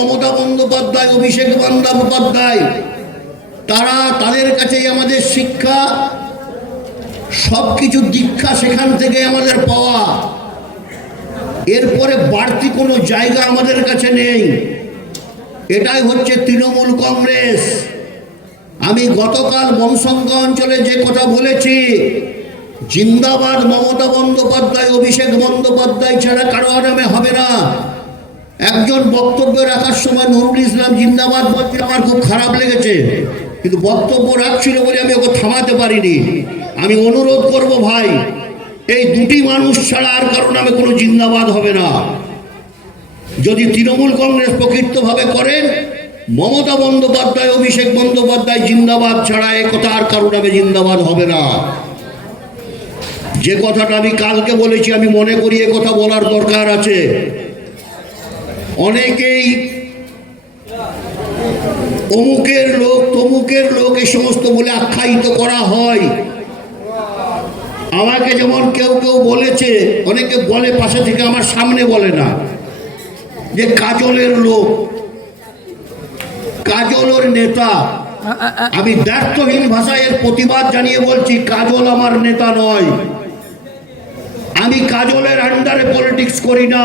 মমতা বন্দ্যোপাধ্যায়, অভিষেক বন্দ্যোপাধ্যায়, তারা তাদের কাছেই আমাদের শিক্ষা, সবকিছু দীক্ষা সেখান থেকে আমাদের পাওয়া। এরপরে বাড়তি কোনো জায়গা আমাদের কাছে নেই। এটাই হচ্ছে তৃণমূল কংগ্রেস। আমি গতকাল বনসঙ্গ অঞ্চলে যে কথা বলেছি, জিন্দাবাদ মমতা বন্দ্যোপাধ্যায়, অভিষেক বন্দ্যোপাধ্যায় ছাড়া কারো নামে হবে না। একজন বক্তব্য রাখার সময় নুরুল ইসলাম জিন্দাবাদ বলতে আমার খুব খারাপ লেগেছে, কিন্তু বক্তব্য রাখছিল বলে আমি ওকে থামাতে পারিনি। আমি অনুরোধ করব ভাই, এই দুটি মানুষ ছাড়া আর কারো নামে কোনো জিন্দাবাদ হবে না। যদি তৃণমূল কংগ্রেস প্রকৃতভাবে করেন, মমতা বন্দ্যোপাধ্যায়, অভিষেক বন্দ্যোপাধ্যায় জিন্দাবাদ ছাড়া এ কথা আর কারো নামে জিন্দাবাদ হবে না। যে কথাটা আমি কালকে বলেছি, আমি মনে করি এ কথা বলার দরকার আছে। অনেকেই অমুকের লোক তমুকের লোক এই সমস্ত বলে আখ্যায়িত করা হয়। আমাকে যেমন কেউ কেউ বলেছে, অনেকে বলে পাশে থেকে, আমার সামনে বলে না, যে কাজলের লোক, কাজলের নেতা। আমি দ্ব্যর্থহীন ভাষায় এর প্রতিবাদ জানিয়ে বলছি, কাজল আমার নেতা নয়। আমি কাজলের আন্ডারে পলিটিক্স করি না।